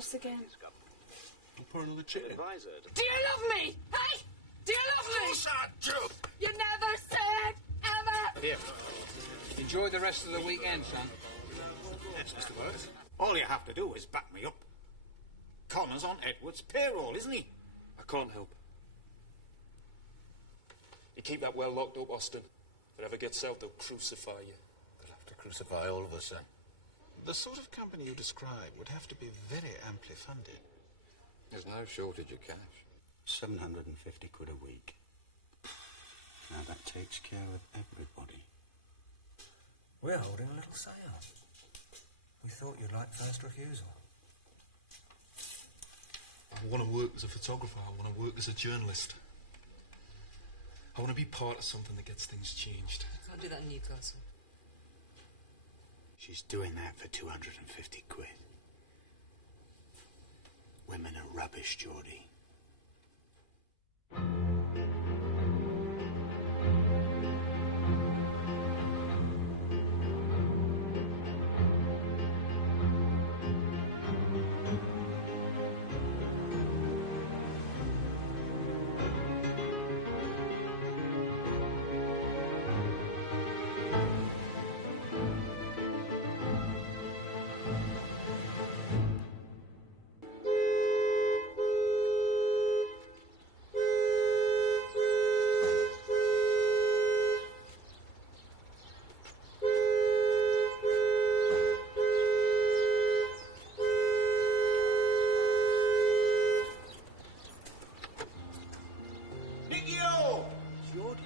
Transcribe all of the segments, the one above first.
us again. We'll pour another chain. Do you love me? Hey? Do you love me? Of course I do. You never said, ever. Here. Enjoy the rest of the weekend, son. Yes, Mr. Burris. All you have to do is back me up. Connor's on Edward's payroll, isn't he? I can't help. You keep that well locked up, Austin. If it ever gets out, they'll crucify you. They'll have to crucify all of us, then. The sort of company you describe would have to be very amply funded. There's no shortage of cash. 750 quid a week. Now that takes care of everybody. We're holding a little sale. We thought you'd like first refusal. I want to work as a photographer. I want to work as a journalist. I want to be part of something that gets things changed. Can't do that in Newcastle. She's doing that for 250 quid. Women are rubbish, Geordie. Nicky-o! Geordie.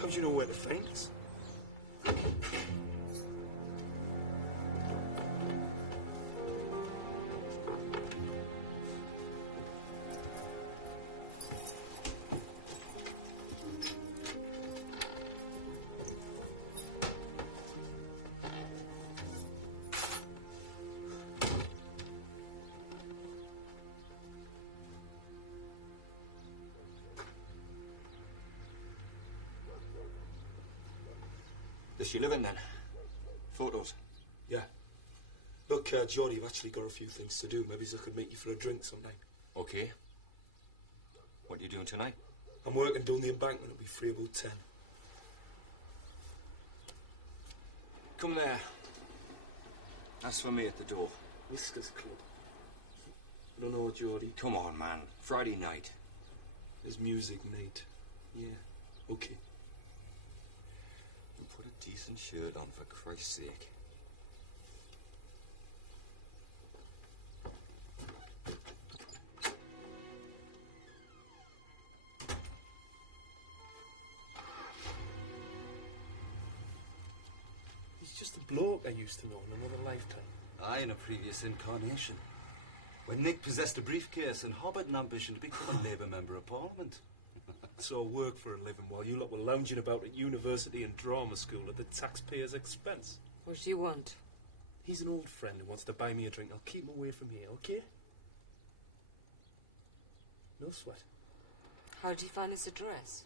How do you know where to find us? Does she live in then? Photos? Yeah. Look, Geordie, I've actually got a few things to do. Maybe I could meet you for a drink sometime. Okay. What are you doing tonight? I'm working down the embankment. It'll be free about 10. Come there. Ask for me at the door. Whiskers Club. I don't know, Geordie. Come on, man. Friday night. There's music night. Yeah. Okay. And put a decent shirt on, for Christ's sake. He's just a bloke I used to know in another lifetime. Aye, in a previous incarnation. When Nick possessed a briefcase and harbored an ambition to become a Labour Member of Parliament. So I work for a living while you lot were lounging about at university and drama school at the taxpayer's expense. What do you want? He's an old friend who wants to buy me a drink. I'll keep him away from here, okay? No sweat. How did you find his address?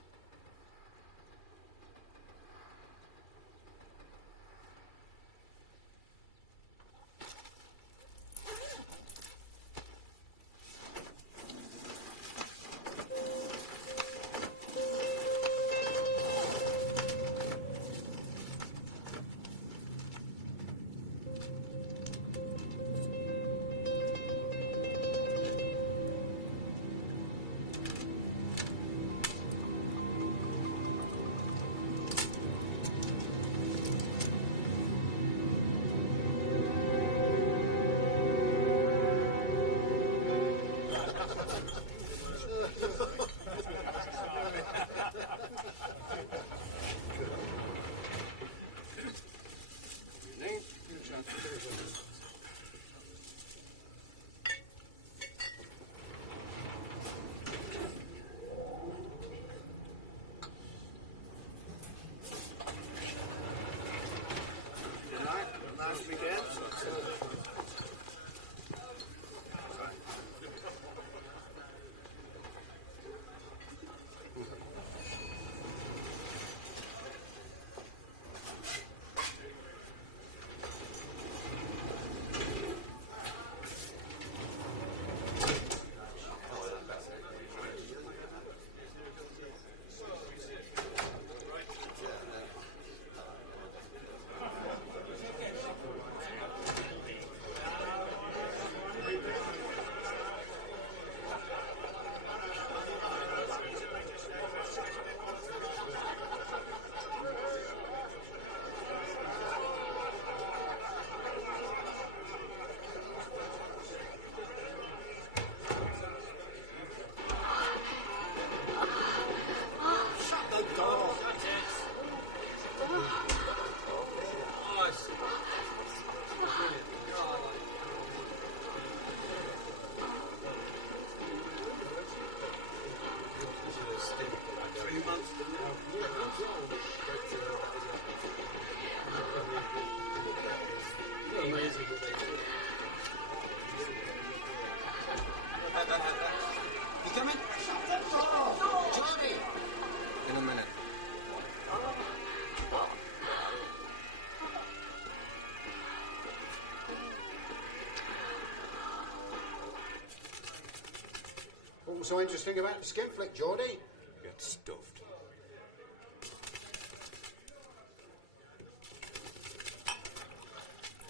What's so interesting about the skin flick, Geordie? Get stuffed.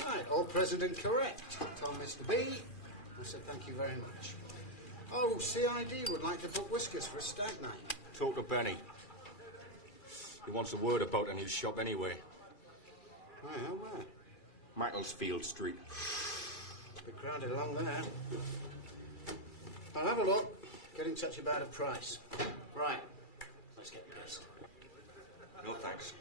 Right, all president correct. Told Mr. B. I said thank you very much. Oh, CID would like to book whiskers for a stag night. Talk to Benny. He wants a word about a new shop anyway. Oh, yeah, where? Macclesfield Street. Bit crowded along there. I'll have a look. Get in touch about a price. Right. Let's get pissed. No thanks.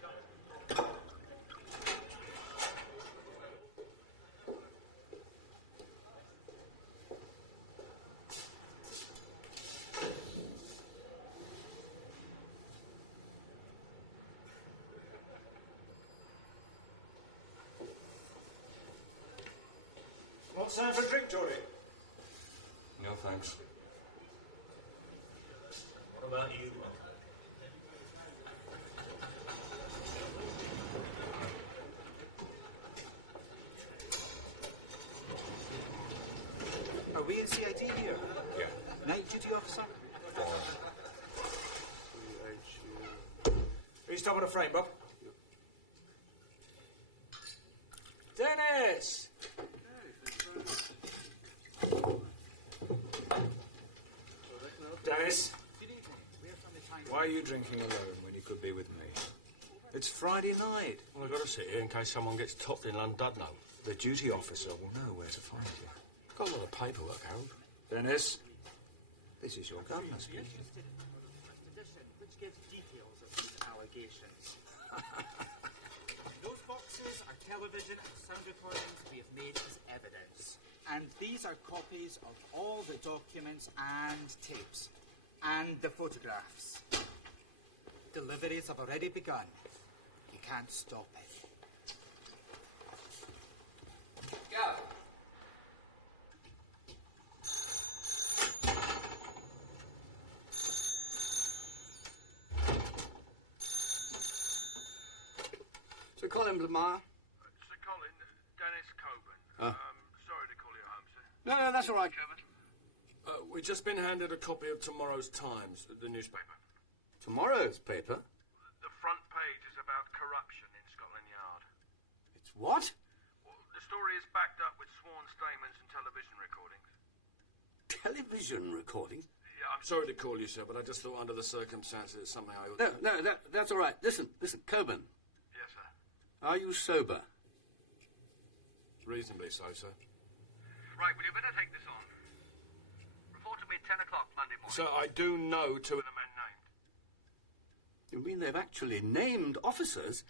What's time for a drink, Geordie? No thanks. What about you? Are we in CID here? Yeah. Night duty officer? Are you stopping a frame, Bob? Dennis! Dennis? Why are you drinking alone when you could be with me? It's Friday night. Well, I've got to sit here in case someone gets topped in Llandudno. The duty officer will know where to find you. Got a lot of paperwork, Harold. Dennis, this is your governor speaking. Which gives details of these allegations. Those boxes are television and sound recordings we have made as evidence. And these are copies of all the documents and tapes. And the photographs. Deliveries have already begun. You can't stop it. Go. Sir Colin Lamar. Sir Colin, Dennis Coburn. Sorry to call you home, sir. No, that's all right. We've just been handed a copy of tomorrow's Times, the newspaper. Tomorrow's paper? The front page is about corruption in Scotland Yard. It's what? Well, the story is backed up with sworn statements and television recordings. Television recordings? Yeah, I'm sorry to call you, sir, but I just thought under the circumstances somehow I ought No, that's all right. Listen, Coburn. Yes, sir. Are you sober? Reasonably so, sir. Right, well, you better take this on. Report to me at 10 o'clock Monday morning. Sir, I do know two of the men named. You mean they've actually named officers?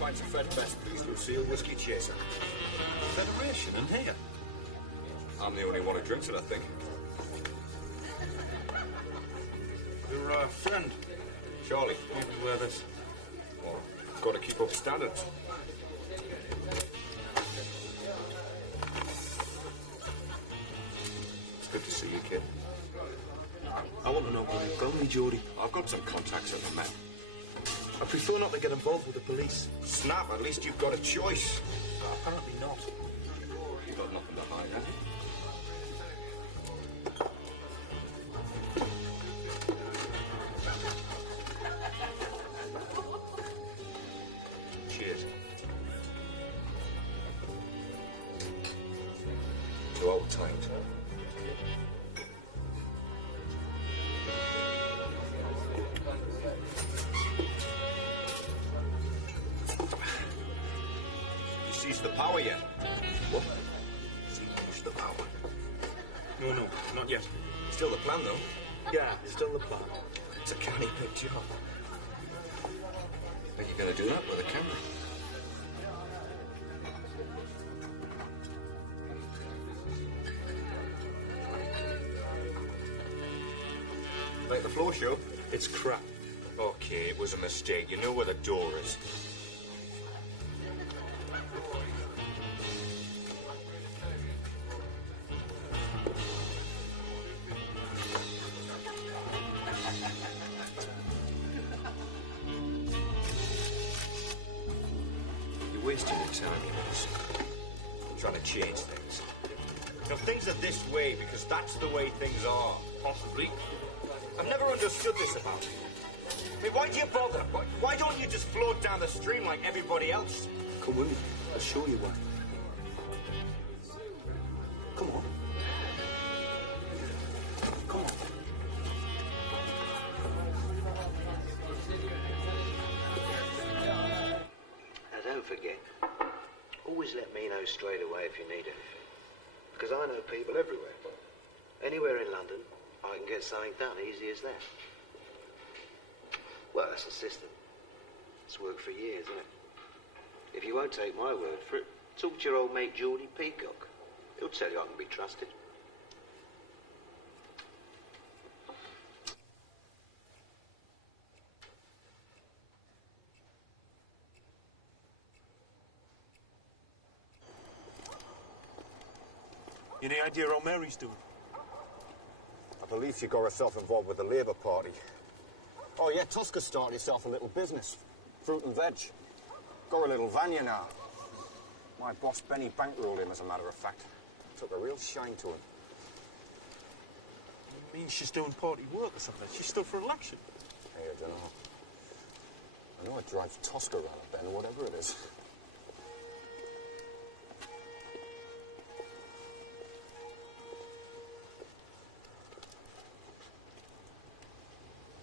Pints of Fred Best, please, Lucille. Whiskey chaser. Federation, and here. I'm the only one who drinks it, I think. Your friend? Charlie, you can wear this. Well, got to keep up standards. It's good to see you, kid. I want to know where you've got me, Geordie. I've got some contacts in the Met. I prefer not to get involved with the police. Snap, at least you've got a choice. Apparently not. You've got nothing to hide, have you? Cheers. To old times. You seized the power yet? What? Seize the power. No, not yet. Still the plan, though. Yeah, still the plan. It's a canny big job. Think you're going to do that with a camera? Like the floor show? It's crap. Okay, it was a mistake. You know where the door is. You're wasting your time, you know. I'm trying to change things. You know, things are this way because that's the way things are. Possibly. I've never understood this about you. I mean, why do you bother? Why don't you just float down the stream like everybody else? Come with me. I'll show you why. Come on. Come on. Now, don't forget, always let me know straight away if you need anything. Because I know people everywhere. Anywhere in London, I can get something done, easy as that. Well, that's the system. It's worked for years, isn't it? If you won't take my word for it, talk to your old mate Geordie Peacock. He'll tell you I can be trusted. Any idea how Mary's doing? I believe she got herself involved with the Labour Party. Oh, yeah, Tosca started herself a little business. Fruit and veg. Got a little Vanya now. My boss, Benny, bankrolled him, as a matter of fact. Took a real shine to him. You mean she's doing party work or something? She's still for election? Hey, I don't know. I know it drives Tosca around, Ben, whatever it is.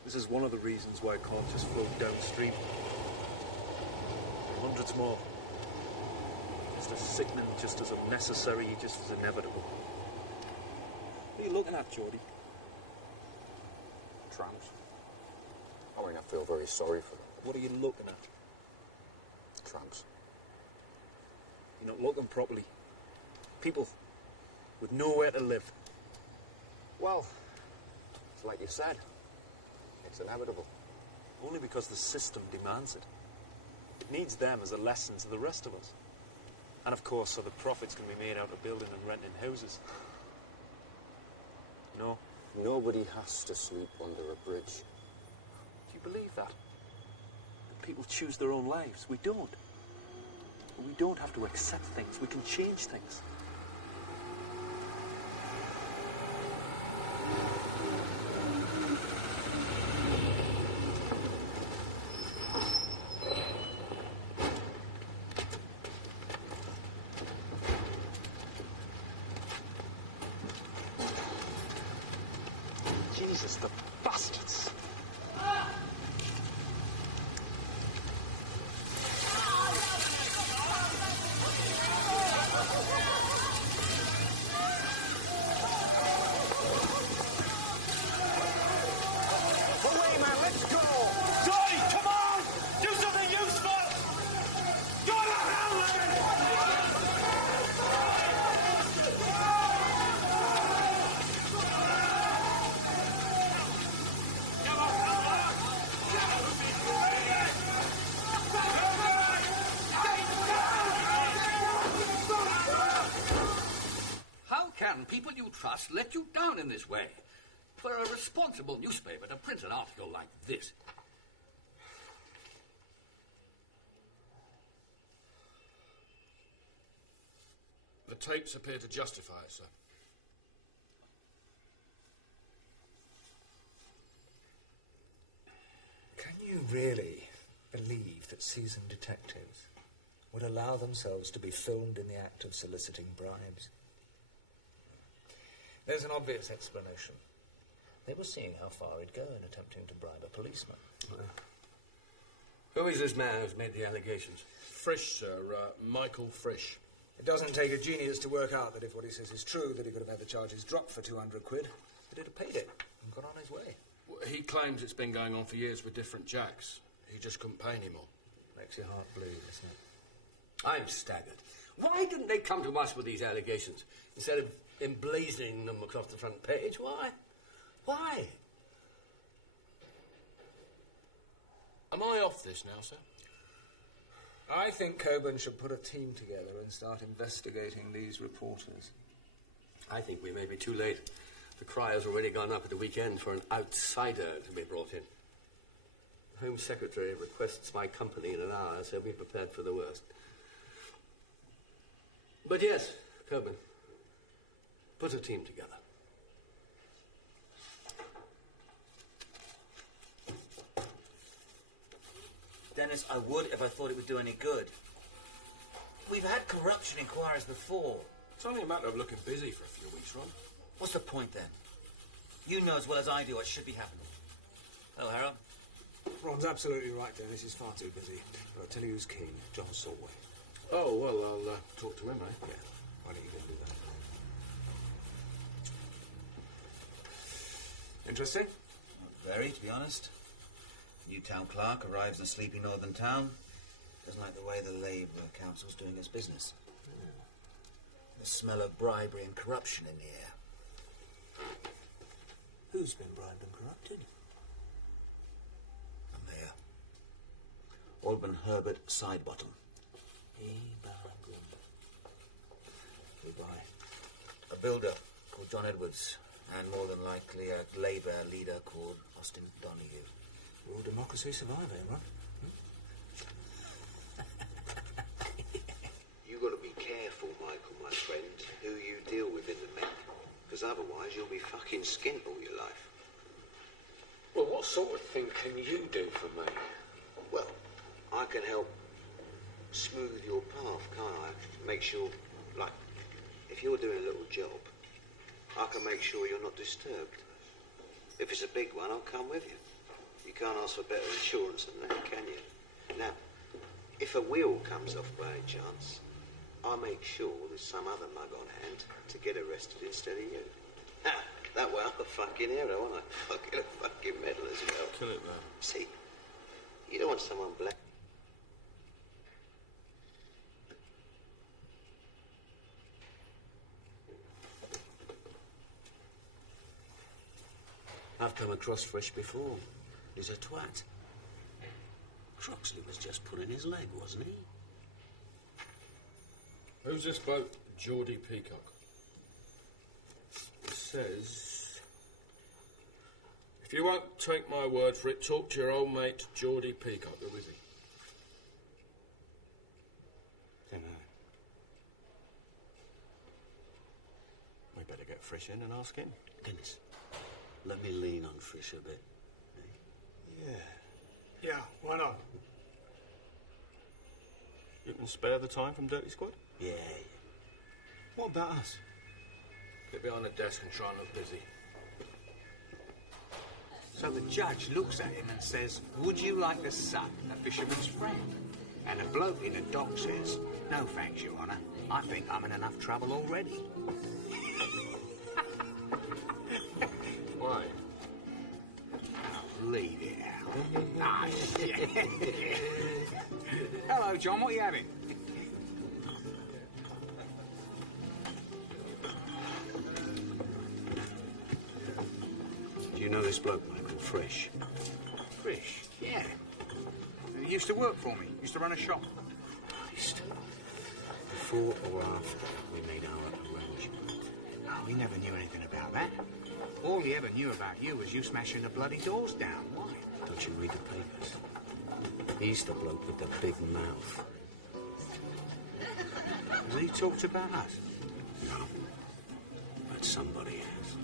This is one of the reasons why I can't just float downstream. Hundreds more. Just as sickening, just as unnecessary, just as inevitable. What are you looking at, Geordie? Tramps. I mean, I feel very sorry for them. What are you looking at? Tramps. You're not looking properly. People with nowhere to live. Well, it's like you said. It's inevitable. Only because the system demands it. It needs them as a lesson to the rest of us. And of course, so the profits can be made out of building and renting houses. No. Nobody has to sleep under a bridge. Do you believe that? That people choose their own lives? We don't. We don't have to accept things. We can change things. Jesus, the bastards! Away, man, let's go! Johnny, come on! Do something useful! Go to hell, How can people you trust let you down in this way? For a responsible newspaper to print an article like this. The tapes appear to justify it, sir. Can you really believe that seasoned detectives would allow themselves to be filmed in the act of soliciting bribes? There's an obvious explanation. They were seeing how far he'd go in attempting to bribe a policeman. Who is this man who's made the allegations? Frisch, sir. Michael Frisch. It doesn't take a genius to work out that if what he says is true, that he could have had the charges dropped for 200 quid, that he'd have paid it and got on his way. Well, he claims it's been going on for years with different jacks. He just couldn't pay anymore. Makes your heart bleed, doesn't it? I'm staggered. Why didn't they come to us with these allegations instead of emblazoning them across the front page? Why? Why? Am I off this now, sir? I think Coburn should put a team together and start investigating these reporters. I think we may be too late. The cry has already gone up at the weekend for an outsider to be brought in. The Home Secretary requests my company in an hour, so be prepared for the worst. But yes, Coburn, put a team together. Dennis, I would if I thought it would do any good. We've had corruption inquiries before. It's only a matter of looking busy for a few weeks, Ron. What's the point then? You know as well as I do what should be happening. Oh, Harold? Ron's absolutely right, Dennis. He's far too busy. But I'll tell you who's keen. John Salway. Oh, well, I'll talk to him, eh? Yeah. Why don't you go and do that? Interesting? Not very, to be honest. New town clerk arrives in a sleepy northern town. Doesn't like the way the Labour Council's doing its business. The smell of bribery and corruption in the air. Who's been bribed and corrupted? The mayor. Alban Herbert Sidebottom. Goodbye. A builder called John Edwards, and more than likely a Labour leader called Austin Donoghue. Will democracy survive, eh, Ron? You got to be careful, Michael, my friend, who you deal with in the Met, because otherwise you'll be fucking skint all your life. Well, what sort of thing can you do for me? Well, I can help smooth your path, can't I? Make sure, like, if you're doing a little job, I can make sure you're not disturbed. If it's a big one, I'll come with you. You can't ask for better insurance than that, can you? Now, if a wheel comes off by any chance, I'll make sure there's some other mug on hand to get arrested instead of you. Ha! That way I'm a fucking hero, aren't I? I'll get a fucking medal as well. Kill it, man. See, you don't want someone black. I've come across Frisch before. He's a twat. Croxley was just pulling his leg, wasn't he? Who's this bloke, Geordie Peacock? It says, if you won't take my word for it, talk to your old mate, Geordie Peacock. Who is he? Dunno. We better get Frisch in and ask him. Dennis, let me lean on Frisch a bit. Yeah, why not? You can spare the time from Dirty Squad? Yeah. What about us? Get behind the desk and try and look busy. So the judge looks at him and says, would you like to suck a fisherman's friend? And the bloke in the dock says, no thanks, Your Honour. I think I'm in enough trouble already. Why? Leave it out. Ah, shit. Hello, John. What are you having? Do you know this bloke, Michael Frisch? Frisch? Yeah. He used to work for me. Used to run a shop. Christ. Before or after we made our arrangement? Oh, we never knew anything about that. All he ever knew about you was you smashing the bloody doors down. Why? Don't you read the papers? He's the bloke with the big mouth. Has he talked about us? No. But somebody has.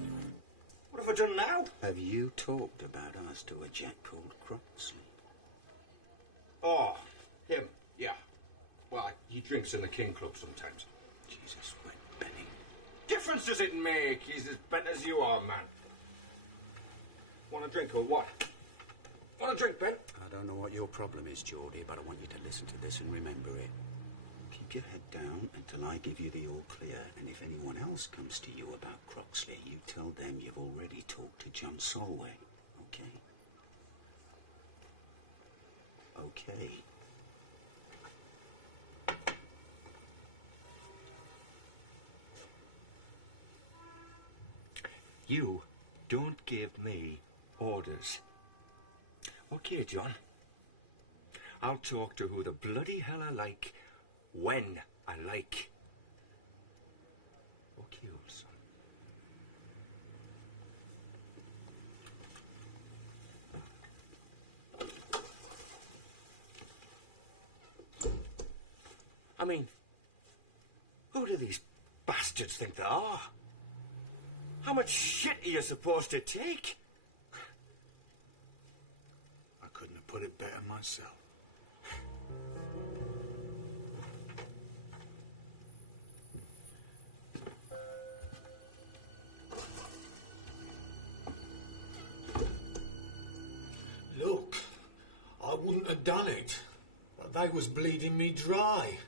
What have I done now? Have you talked about us to a Jack called Croxley? Oh, him, yeah. Well, he drinks in the King Club sometimes. Jesus, wet Benny. Difference does it make? He's as bent as you are, man. Want a drink or what? Want a drink, Ben? I don't know what your problem is, Geordie, but I want you to listen to this and remember it. Keep your head down until I give you the all clear, and if anyone else comes to you about Croxley, you tell them you've already talked to John Solway, okay? Okay. You don't give me orders. Okay, John. I'll talk to who the bloody hell I like, when I like. Fuck you, son. I mean, who do these bastards think they are? How much shit are you supposed to take? I couldn't have put it better myself. Look, I wouldn't have done it. But they was bleeding me dry.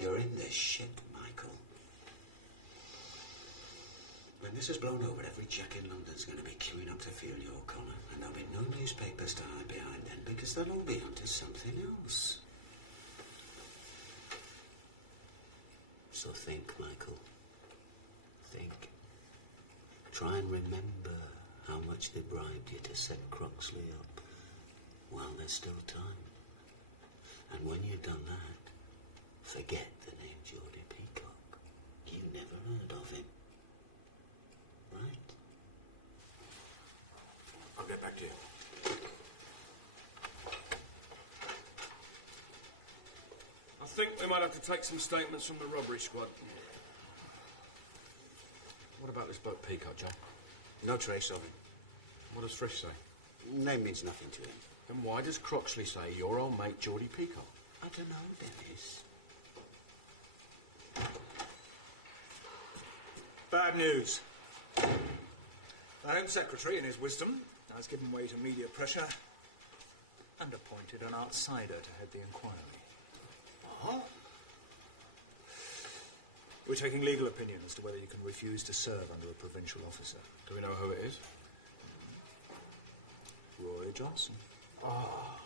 You're in this shit, Michael. When this is blown over, every jack in London's going to be queuing up to feel your corner, and there'll be no newspapers to hide behind then, because they'll all be onto something else. So think, Michael. Think. Try and remember how much they bribed you to set Croxley up while there's still time. And when you've done that, forget the name Geordie Peacock. You never heard of him. Right? I'll get back to you. I think we might have to take some statements from the robbery squad. What about this bloke Peacock, Joe? No trace of him. What does Frisch say? Name means nothing to him. Then why does Croxley say your old mate Geordie Peacock? I don't know, Dennis. Bad news. The Home Secretary, in his wisdom, has given way to media pressure and appointed an outsider to head the inquiry. Huh? We're taking legal opinion as to whether you can refuse to serve under a provincial officer. Do we know who it is? Roy Johnson. Oh,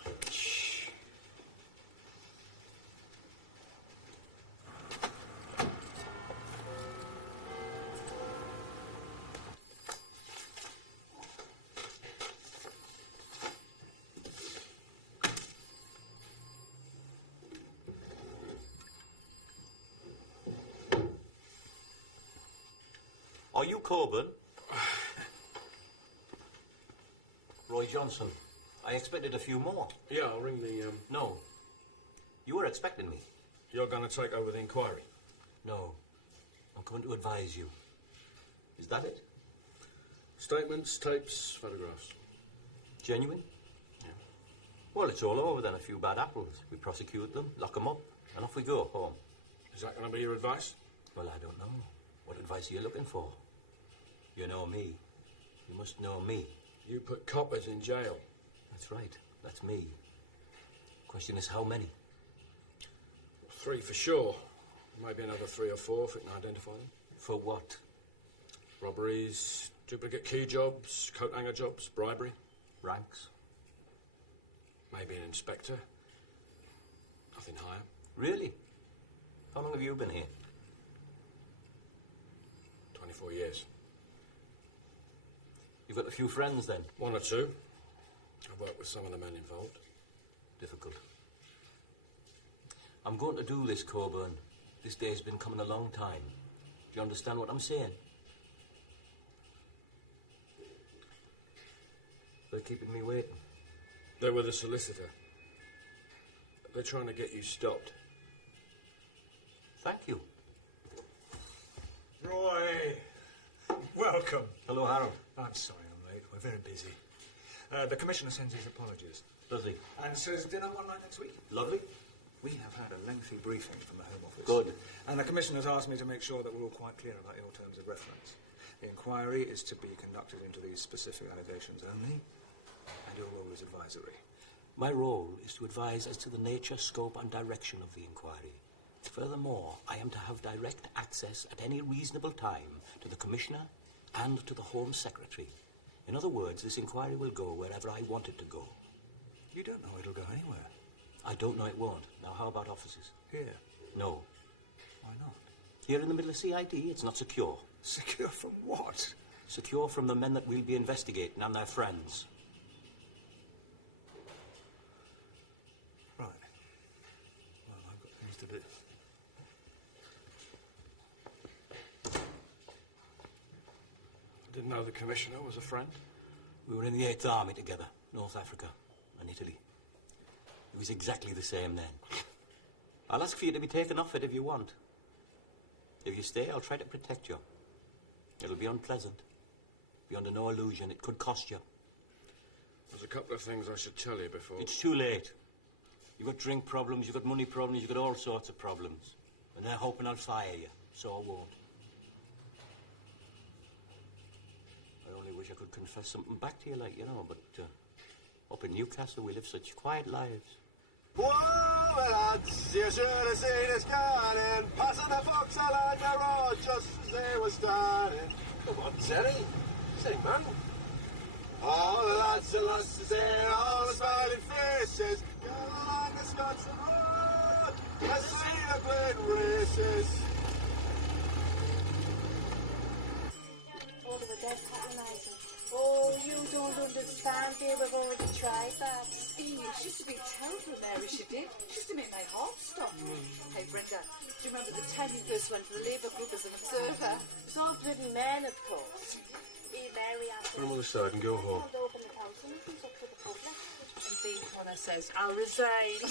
Are you Coburn? Roy Johnson. I expected a few more. Yeah, I'll ring the, No. You were expecting me. You're going to take over the inquiry? No. I'm coming to advise you. Is that it? Statements, tapes, photographs. Genuine? Yeah. Well, it's all over then. A few bad apples. We prosecute them, lock them up, and off we go home. Is that going to be your advice? Well, I don't know. What advice are you looking for? You know me. You must know me. You put coppers in jail. That's right. That's me. Question is how many? 3 for sure. Maybe another 3 or 4 if we can identify them. For what? Robberies, duplicate key jobs, coat hanger jobs, bribery. Ranks? Maybe an inspector. Nothing higher. Really? How long have you been here? 24 years. You've got a few friends, then? 1 or 2. I've worked with some of the men involved. Difficult. I'm going to do this, Coburn. This day's been coming a long time. Do you understand what I'm saying? They're keeping me waiting. They're with a solicitor. They're trying to get you stopped. Thank you. Roy! Welcome. Hello, Harold. I'm sorry I'm late. We're very busy. The Commissioner sends his apologies. Does he? And says dinner one night next week. Lovely. We have had a lengthy briefing from the Home Office. Good. And the Commissioner's asked me to make sure that we're all quite clear about your terms of reference. The inquiry is to be conducted into these specific allegations only, and your role is advisory. My role is to advise as to the nature, scope and direction of the inquiry. Furthermore, I am to have direct access at any reasonable time to the Commissioner and to the Home Secretary. In other words, this inquiry will go wherever I want it to go. You don't know it'll go anywhere. I don't know it won't. Now, how about offices? Here? No. Why not? Here in the middle of CID, it's not secure. Secure from what? Secure from the men that we'll be investigating and their friends. the Commissioner was a friend? We were in the 8th Army together, North Africa and Italy. It was exactly the same then. I'll ask for you to be taken off it if you want. If you stay, I'll try to protect you. It'll be unpleasant. Be under no illusion, it could cost you. There's a couple of things I should tell you before... It's too late. You've got drink problems, you've got money problems, you've got all sorts of problems. And they're hoping I'll fire you, so I won't. I only wish I could confess something back to you, like, you know, but up in Newcastle we live such quiet lives. Whoa, lads, you should have seen us coming, passing the folks along the road just as they were starting. Come on, Terry. Say, man. All the lads and lasses here, all the smiling faces, go along the Scotland road, let's see the great races. All of the dead patronising. Oh, you don't understand, dear, we've already tried that. She used to be terrible, Mary, she did. She used to make my heart stop. Hey, Brenda, do you remember the time you first went to the Labour group as an observer? It's all bloody men, of course. Be Mary after... Put him on the side and go home. Open the house and it's up to the public. See, when I says, I'll resign.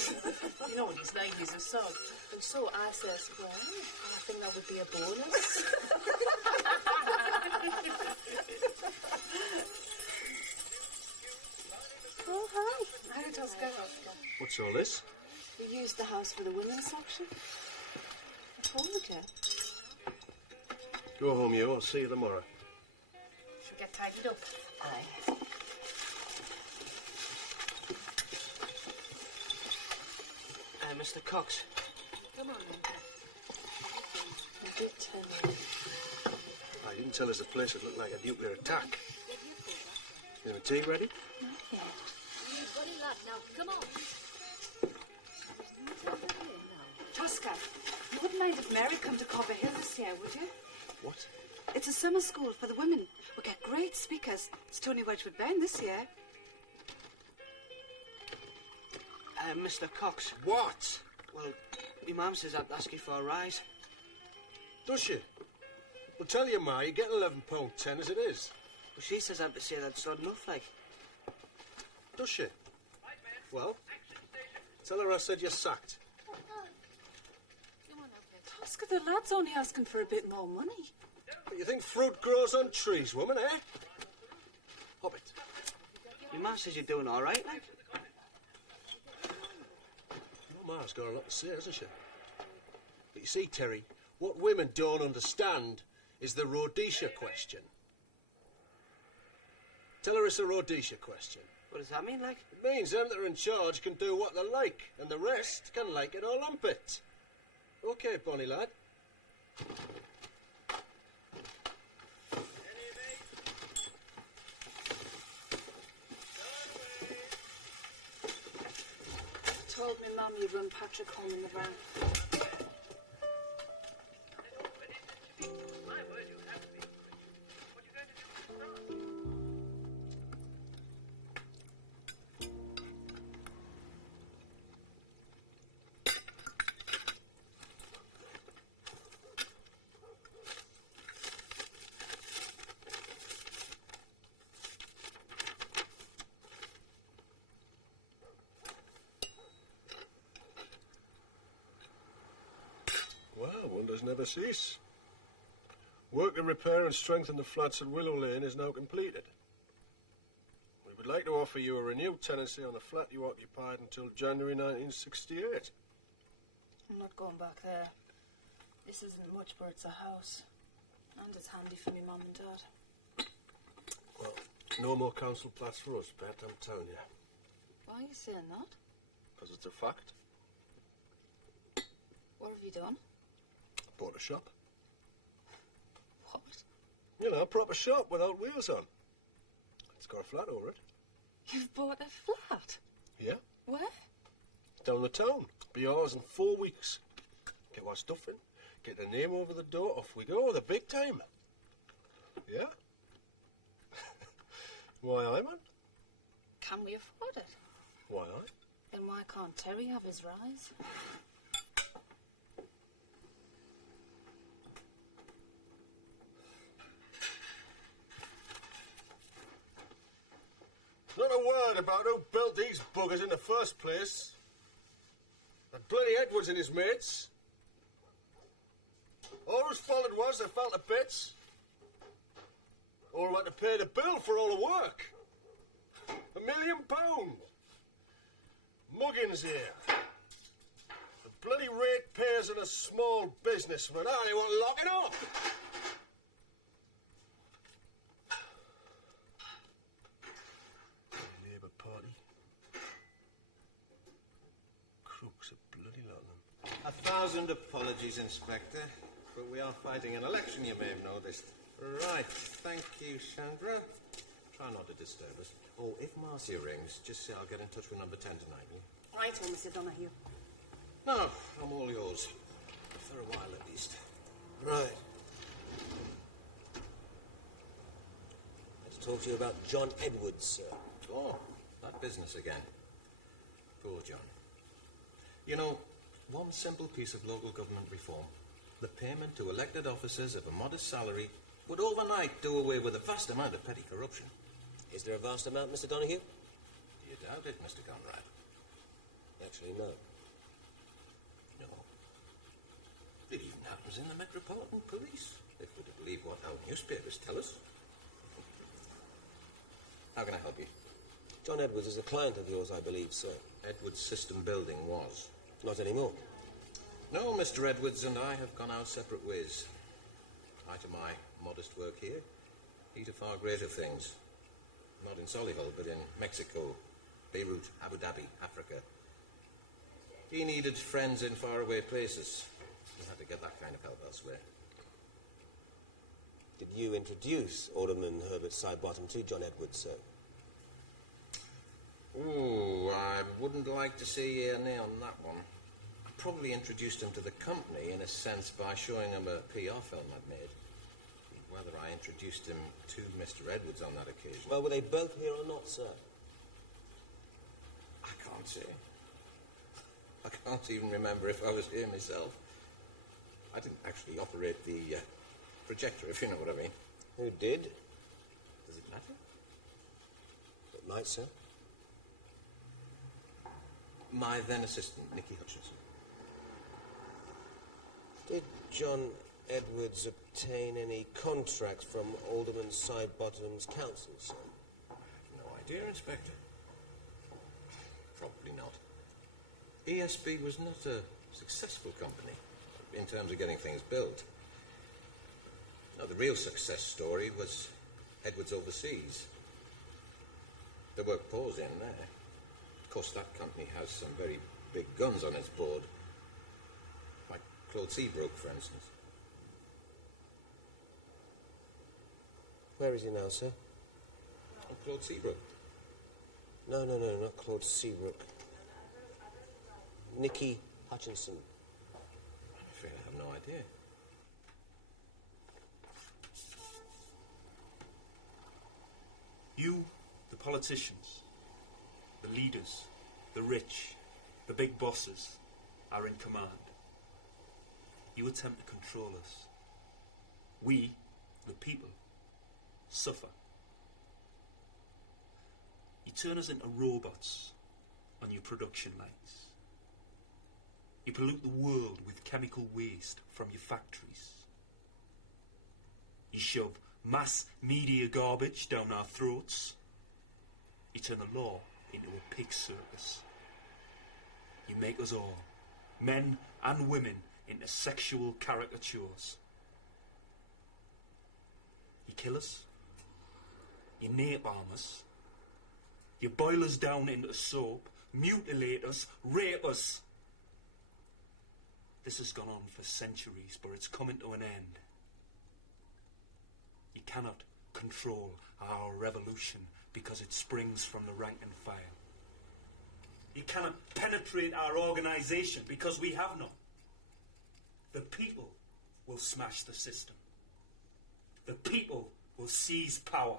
You know what he's like, he's a son. And so I says, well, I think that would be a bonus. Oh, hi. Hi, Tosca. What's all this? We used the house for the women's section. I told you. Go home, you. I'll see you tomorrow. Should get tidied up. Aye. Mr. Cox. Come on, then. You did tell me. You didn't tell us the place would look like a nuclear attack. Is the tea ready? Not yet. You've got a lot now. Come on. Tosca, you wouldn't mind if Mary come to Copper Hill this year, would you? What? It's a summer school for the women. We get great speakers. It's Tony Wedgwood Ben this year. Mr. Cox. What? Well, my mum says I'd ask you for a rise. Does she? Well, tell your ma you get £11.10 as it is. Well, she says I'm to say that's not enough, like. Does she? Well, tell her I said you're sacked. Tosca, the lad's only asking for a bit more money. But you think fruit grows on trees, woman, eh? Hobbit. Your ma says you're doing all right, like. Your ma's got a lot to say, hasn't she? But you see, Terry, what women don't understand is the Rhodesia question. Tell her it's a Rhodesia question. What does that mean, like? It means them that are in charge can do what they like, and the rest can like it or lump it. OK, Bonnie lad. Told me mum you'd run Patrick home in the van. Well, wonders never cease. Work to repair and strengthen the flats at Willow Lane is now completed. We would like to offer you a renewed tenancy on the flat you occupied until January 1968. I'm not going back there. This isn't much, but it's a house. And it's handy for me mum and dad. Well, no more council flats for us, Bet, I'm telling you. Why are you saying that? Because it's a fact. What have you done? Bought a shop. What? You know, a proper shop without wheels on. It's got a flat over it. You've bought a flat? Yeah? Where? Down the town. Be ours in 4 weeks. Get our stuff in, get the name over the door, off we go, the big time. Yeah? Why I, man? Can we afford it? Why I? Then why can't Terry have his rise? a word about who built these buggers in the first place. That bloody Edwards and his mates. Or whose fault it was they fell to bits. Or who had to pay the bill for all the work. £1 million. Muggins here. The bloody ratepayers and a small businessman. Ah, they want locking up. Labour Party. Crooks, a bloody lot of them. 1,000 apologies, Inspector, but we are fighting an election, you may have noticed. Right, thank you, Chandra. Try not to disturb us. Oh, if Marcia rings, just say I'll get in touch with number 10 tonight, will you? Right, Mr. Donahue. No, I'm all yours. For a while, at least. Right. Let's talk to you about John Edwards, sir. Oh, that business again. Poor John. You know, one simple piece of local government reform. The payment to elected officers of a modest salary would overnight do away with a vast amount of petty corruption. Is there a vast amount, Mr. Donahue? Do you doubt it, Mr. Conrad? Actually, no. No. It even happens in the Metropolitan Police, if we're to believe what our newspapers tell us. How can I help you? John Edwards is a client of yours, I believe, sir. Edwards System Building was. Not anymore. No, Mr. Edwards and I have gone our separate ways. I to my modest work here, he to far greater things. Not in Solihull, but in Mexico, Beirut, Abu Dhabi, Africa. He needed friends in faraway places. He had to get that kind of help elsewhere. Did you introduce Alderman Herbert Sidebottom to John Edwards, sir? Ooh, I wouldn't like to say yea or nay on that one. I probably introduced him to the company, in a sense, by showing him a PR film I'd made. Whether I introduced him to Mr. Edwards on that occasion... Well, were they both here or not, sir? I can't say. I can't even remember if I was here myself. I didn't actually operate the projector, if you know what I mean. Who did? Does it matter? It might, sir. My then assistant, Nicky Hutchinson. Did John Edwards obtain any contracts from Alderman Sidebottom's council, sir? I have no idea, Inspector. Probably not. ESB was not a successful company in terms of getting things built. No, the real success story was Edwards Overseas. The work pours in there. Of course, that company has some very big guns on its board. Like Claude Seabrook, for instance. Where is he now, sir? Oh, Claude Seabrook. No, not Claude Seabrook. Nicky Hutchinson. I'm afraid I have no idea. You, the politicians, the leaders, the rich, the big bosses, are in command. You attempt to control us. We, the people, suffer. You turn us into robots on your production lines. You pollute the world with chemical waste from your factories. You shove mass media garbage down our throats. You turn the law into a pig circus. You make us all, men and women, into sexual caricatures. You kill us. You napalm us. You boil us down into soap, mutilate us, rape us. This has gone on for centuries, but it's coming to an end. You cannot control our revolution because it springs from the rank and file. You cannot penetrate our organisation because we have none. The people will smash the system. The people will seize power.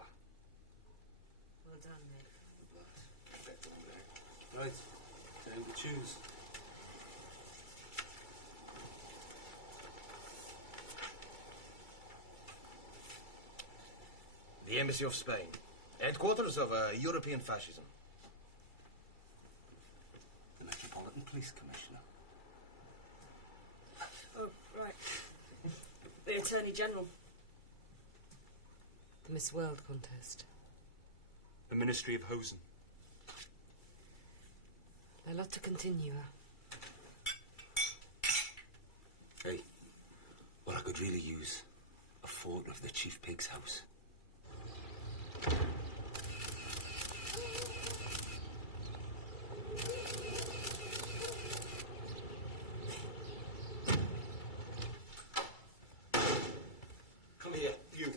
Well done, Nick. Right, time to choose. The Embassy of Spain. Headquarters of European fascism. The Metropolitan Police Commissioner. Oh, right. The Attorney General. The Miss World contest. The Ministry of Hosen. A lot to continue. Hey, well, I could really use a photo of the Chief Pig's house. Come here, you.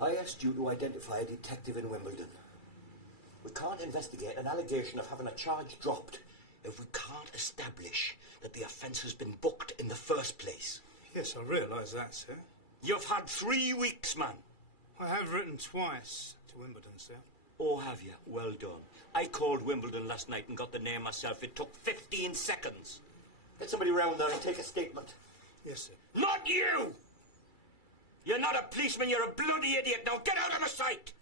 I asked you to identify a detective in Wimbledon. We can't investigate an allegation of having a charge dropped if we can't establish that the offence has been booked in the first place. Yes, I realise that, sir. You've had 3 weeks, man. I have written twice to Wimbledon, sir. Oh, have you? Well done. I called Wimbledon last night and got the name myself. It took 15 seconds. Get somebody round there and take a statement. Yes, sir. Not you! You're not a policeman, you're a bloody idiot. Now get out of my sight!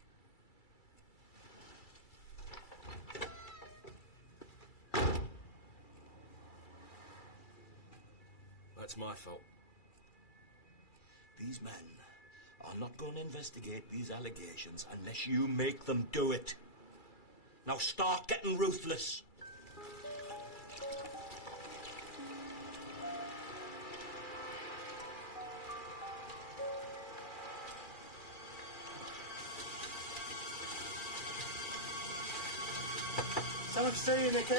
That's my fault. These men are not going to investigate these allegations unless you make them do it. Now start getting ruthless. So much to see you, Nicky.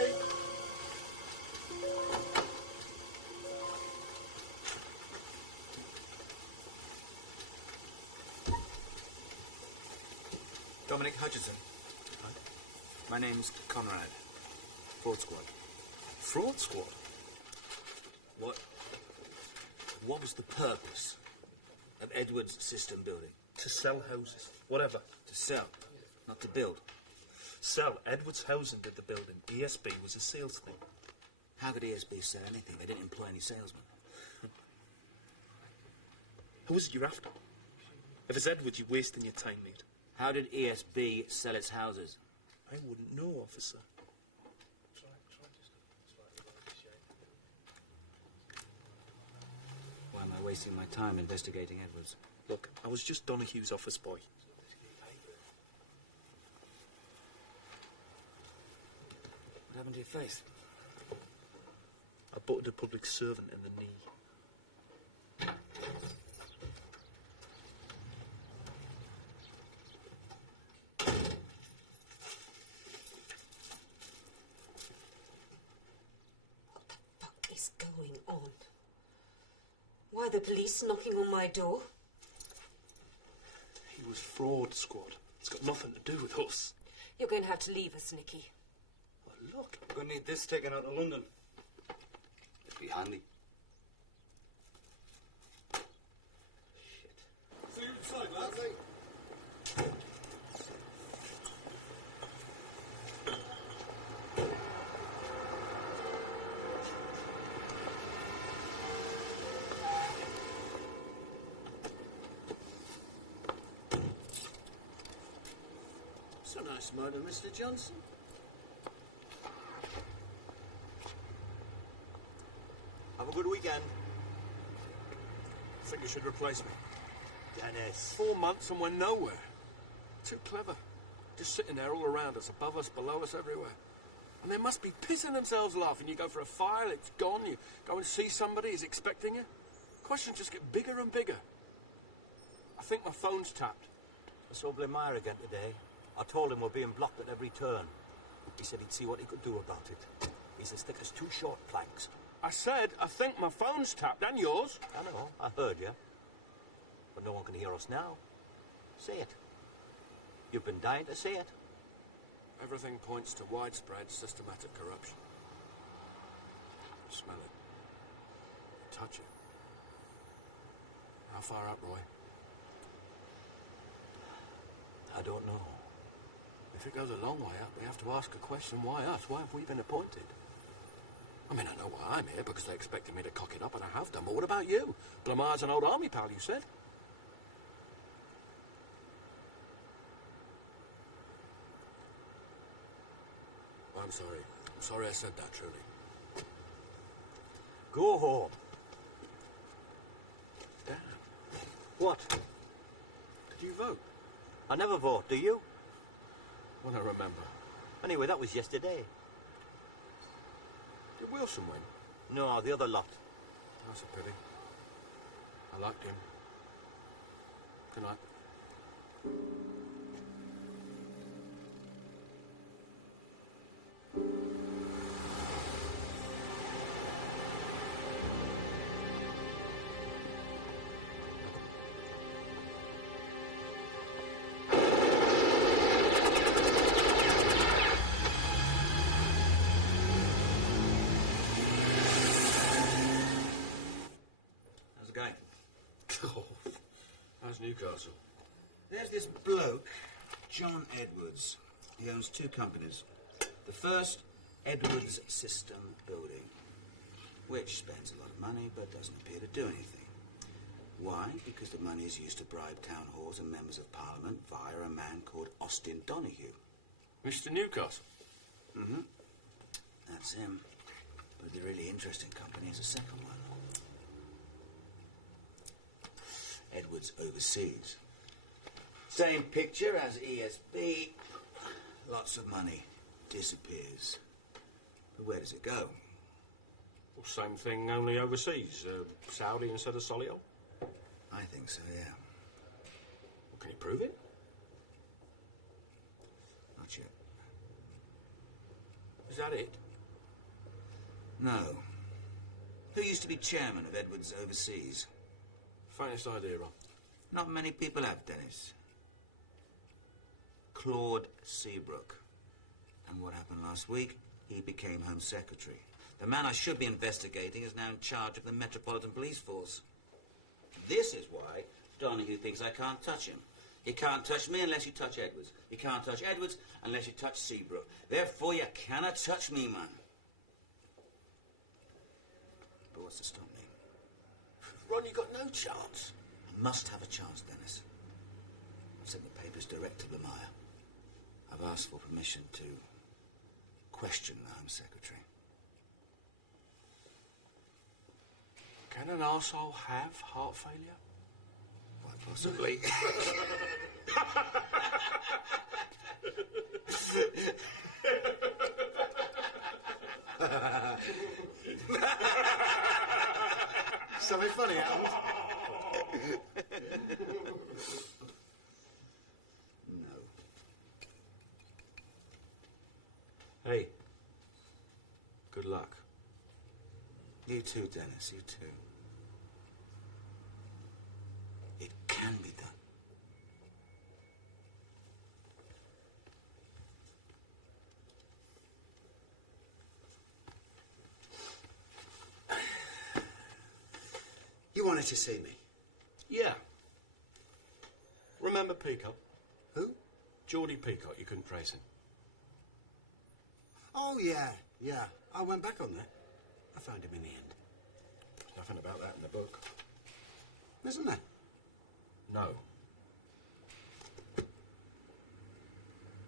Dominic Hutchinson. My name's Conrad. Fraud Squad. Fraud Squad? What was the purpose of Edwards' system building? To sell houses. Whatever. To sell, not to build. Sell. Edwards Housing did the building. ESB was a sales thing. How could ESB sell anything? They didn't employ any salesmen. Who is it you're after? If it's Edwards, you're wasting your time, mate. How did ESB sell its houses? I wouldn't know, officer. Why am I wasting my time investigating Edwards? Look, I was just Donohue's office boy. What happened to your face? I butted a public servant in the knee. What is going on? Why are the police knocking on my door? He was Fraud Squad. It's got nothing to do with us. You're going to have to leave us, Nicky. Well, look. We're going to need this taken out of London. It'd be handy. See you inside, lads. It's a nice murder, Mr. Johnson. Have a good weekend. I think you should replace me. Dennis. 4 months and we're nowhere. Too clever. Just sitting there all around us, above us, below us, everywhere. And they must be pissing themselves laughing. You go for a file, it's gone. You go and see somebody, he's expecting you. Questions just get bigger and bigger. I think my phone's tapped. I saw Blenmeyer again today. I told him we're being blocked at every turn. He said he'd see what he could do about it. He's as thick as 2 short planks. I said, I think my phone's tapped, and yours. I know, I heard you. But no one can hear us now. Say it. You've been dying to say it. Everything points to widespread, systematic corruption. Smell it. Touch it. How far up, Roy? I don't know. If it goes a long way up, we have to ask a question. Why us? Why have we been appointed? I mean, I know why I'm here, because they expected me to cock it up, and I have done. But what about you? Blamar's an old army pal, you said. I'm sorry. I'm sorry I said that, truly. Go home. Damn. What? Did you vote? I never vote, do you? Well, I remember. Anyway, that was yesterday. Did Wilson win? No, the other lot. That's a pity. I liked him. Good night. How's it going? Oh, how's Newcastle? There's this bloke, John Edwards. He owns two companies. The first, Edwards System Building, which spends a lot of money but doesn't appear to do anything. Why? Because the money is used to bribe town halls and members of Parliament via a man called Austin Donahue. Mr. Newcastle? Mm-hmm. That's him. But the really interesting company is a second one. Edwards Overseas. Same picture as ESB. Lots of money. Disappears. But where does it go? Well, same thing, only overseas. Saudi instead of Solihull? I think so, yeah. Well, can you prove it? Not yet. Is that it? No. Who used to be chairman of Edwards Overseas? Faintest idea, Rob. Not many people have, Dennis. Claude Seabrook. And what happened last week? He became Home Secretary. The man I should be investigating is now in charge of the Metropolitan Police Force. This is why Donahue thinks I can't touch him. You can't touch me unless you touch Edwards. You can't touch Edwards unless you touch Seabrook. Therefore, you cannot touch me, man. But what's to stop me? Ron, you got no chance. I must have a chance, Dennis. I've sent the papers direct to Blamire. I've asked for permission to question the Home Secretary. Can an arsehole have heart failure? Quite possibly. Something funny happened. No. Hey. Good luck. You too, Dennis, you too. It can be done. You wanted to see me? Yeah. Remember Peacock? Who? Geordie Peacock. You couldn't trace him. Oh, yeah. I went back on that. I found him in the end. There's nothing about that in the book. Isn't there? No.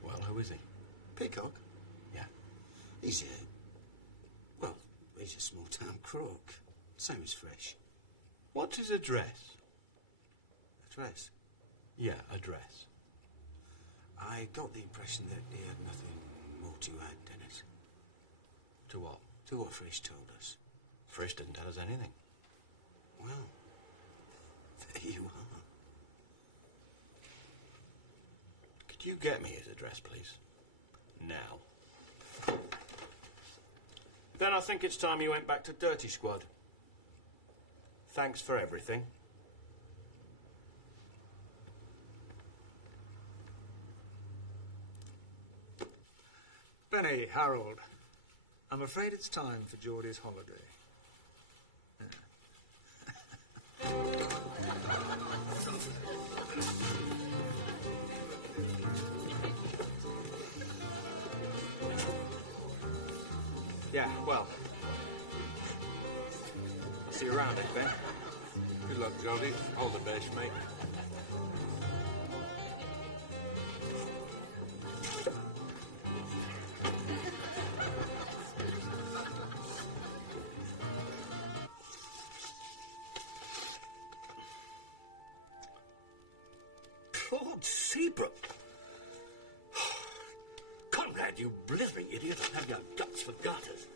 Well, who is he? Peacock? Yeah. He's a small-town crook. Same as Fresh. What's his address? Address? Yeah, address. I got the impression that he had nothing more to add, Dennis. To what? To what Frisch told us. Frisch didn't tell us anything. Well, there you are. Could you get me his address, please? Now. Then I think it's time you went back to Dirty Squad. Thanks for everything. Benny, Harold, I'm afraid it's time for Geordie's holiday. Yeah, well, See you around, Ben. Good luck, Jody. All the best, mate. Claude Seabrook. Conrad, you blithering idiot, I'll have your guts for garters.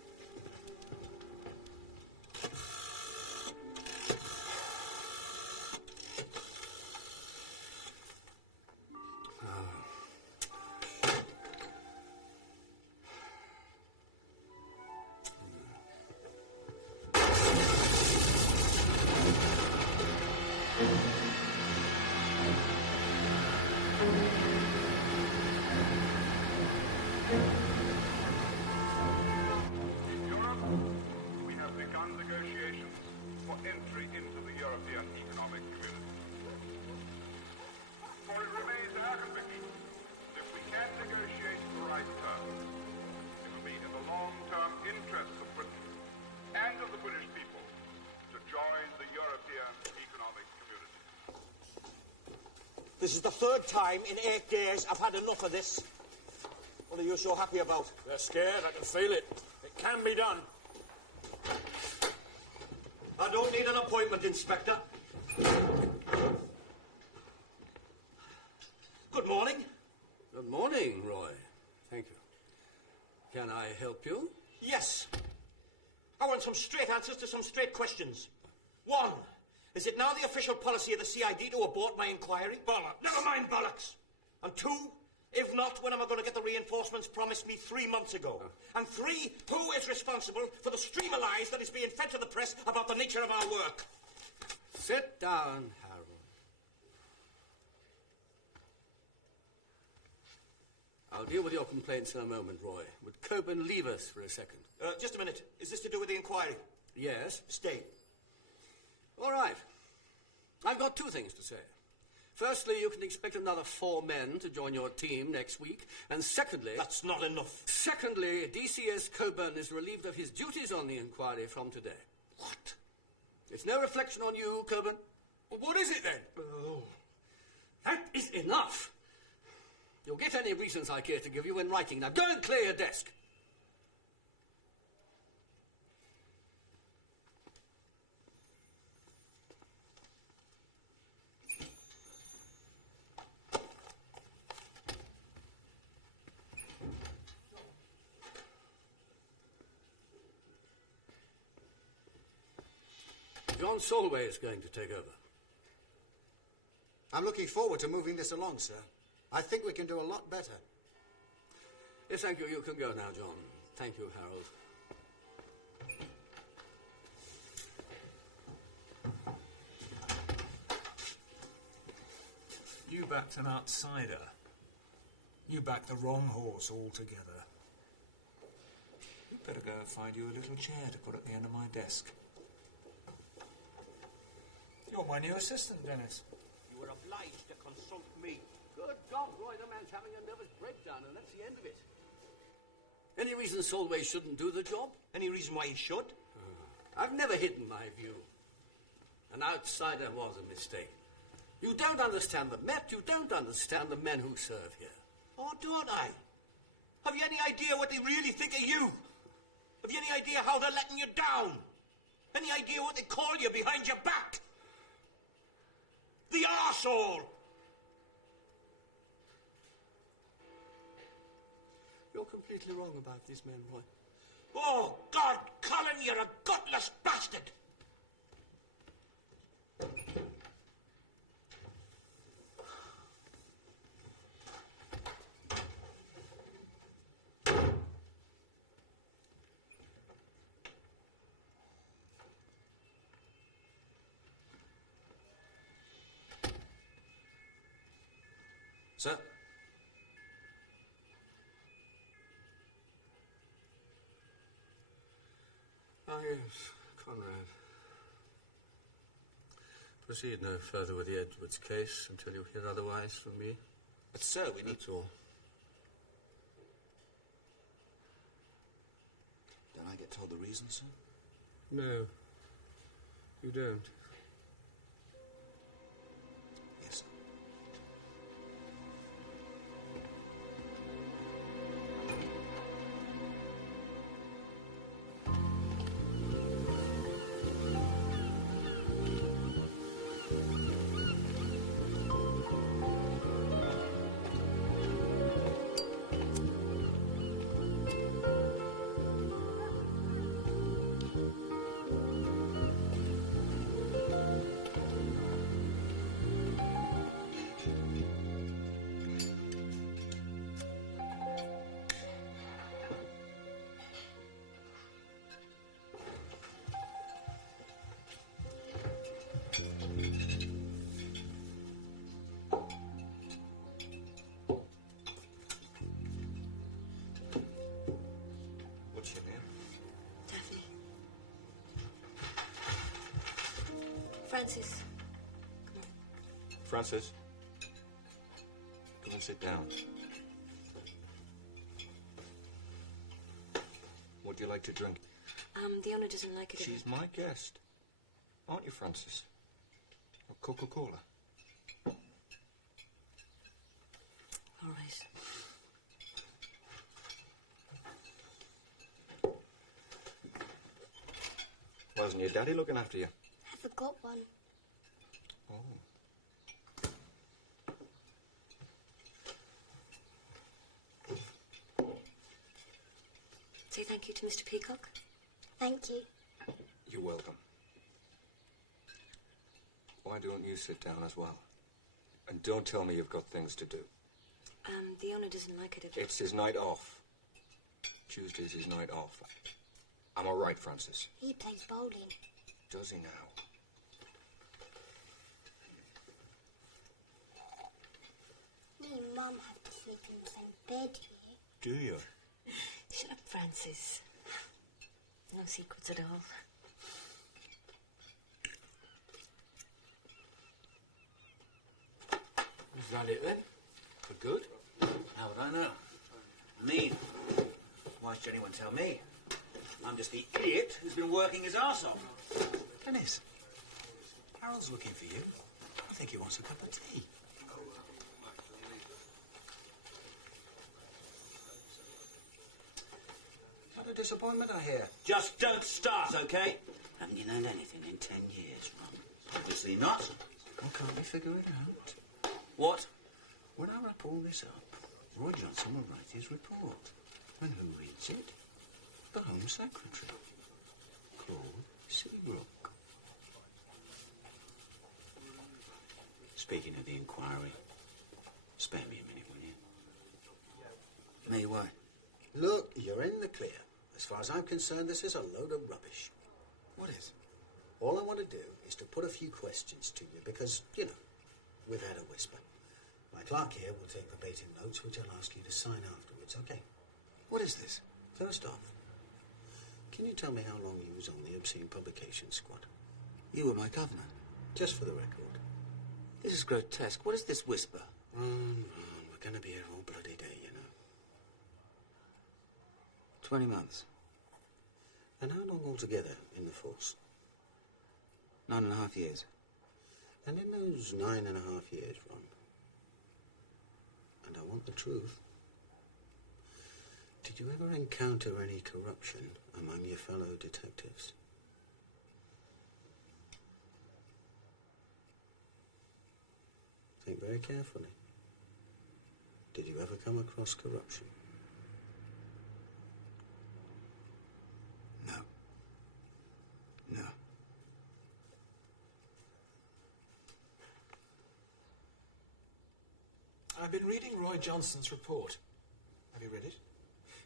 This is the third time in 8 days I've had enough of this. What are you so happy about? They're scared, I can feel it. It can be done. I don't need an appointment, Inspector. Good morning. Good morning, Roy. Thank you. Can I help you? Yes. I want some straight answers to some straight questions. 1. Is it now the official policy of the CID to abort my inquiry? Bollocks. Never mind bollocks. And 2, if not, when am I going to get the reinforcements promised me 3 months ago? And 3, who is responsible for the stream of lies that is being fed to the press about the nature of our work? Sit down, Harold. I'll deal with your complaints in a moment, Roy. Would Coburn leave us for a second? Just a minute. Is this to do with the inquiry? Yes. Stay. All right. I've got 2 things to say. Firstly, you can expect another 4 men to join your team next week. And secondly... That's not enough. Secondly, DCS Coburn is relieved of his duties on the inquiry from today. What? It's no reflection on you, Coburn. Well, what is it then? Oh. That is enough. You'll get any reasons I care to give you in writing. Now go and clear your desk. John Solway is going to take over. I'm looking forward to moving this along, sir. I think we can do a lot better. Yes, thank you. You can go now, John. Thank you, Harold. You backed an outsider. You backed the wrong horse altogether. You'd better go and find you a little chair to put at the end of my desk. You're my new assistant, Dennis. You were obliged to consult me. Good God, Roy, the man's having a nervous breakdown, and that's the end of it. Any reason Solway shouldn't do the job? Any reason why he should? I've never hidden my view. An outsider was a mistake. You don't understand the Met. You don't understand the men who serve here. Oh, don't I? Have you any idea what they really think of you? Have you any idea how they're letting you down? Any idea what they call you behind your back? The arsehole! You're completely wrong about these men, Roy. Oh, God, Colin, you're a gutless bastard! Sir? Ah, yes, Conrad. Proceed no further with the Edwards case until you hear otherwise from me. But, sir, we need... That's all. Don't I get told the reason, sir? No. You don't? Yes, sir. What's your name? Daphne. Francis. Francis. Come and sit down. What do you like to drink? The owner doesn't like it. She's my guest. Aren't you, Francis? Or Coca-Cola? All right. Wasn't your daddy looking after you? I forgot one. Oh. Say thank you to Mr. Peacock. Thank you. You're welcome. Why don't you sit down as well? And don't tell me you've got things to do. The owner doesn't like it. It's his night off. Tuesday's his night off. I'm all right, Francis. He plays bowling. Does he now? Me and Mum have to sleep in the same bed here. Do you? Shut up, Francis. No secrets at all. Is that it then? For good? How would I know? Me? Why should anyone tell me? I'm just the idiot who's been working his arse off. Dennis, Harold's looking for you. I think he wants a cup of tea. What a disappointment, I hear. Just don't start, okay? Haven't you learned anything in 10 years, Ron? Obviously not. Well, can't we figure it out? What? When I wrap all this up, Roy Johnson will write his report. And who reads it? The Home Secretary, Claude Seabrook. Speaking of the inquiry, spare me a minute, will you? Me, why? Look, you're in the clear. As far as I'm concerned, this is a load of rubbish. What is? All I want to do is to put a few questions to you because, you know, we've had a whisper. My clerk here will take verbatim notes, which I'll ask you to sign afterwards, okay? What is this? First off, can you tell me how long you was on the Obscene Publications Squad? You were my governor. Just for the record. This is grotesque. What is this whisper? Ron, we're going to be here all bloody day, you know. 20 months. And how long altogether in the force? 9.5 years. And in those 9.5 years, Ron, and I want the truth, did you ever encounter any corruption among your fellow detectives? Think very carefully. Did you ever come across corruption? No. No. I've been reading Roy Johnson's report. Have you read it?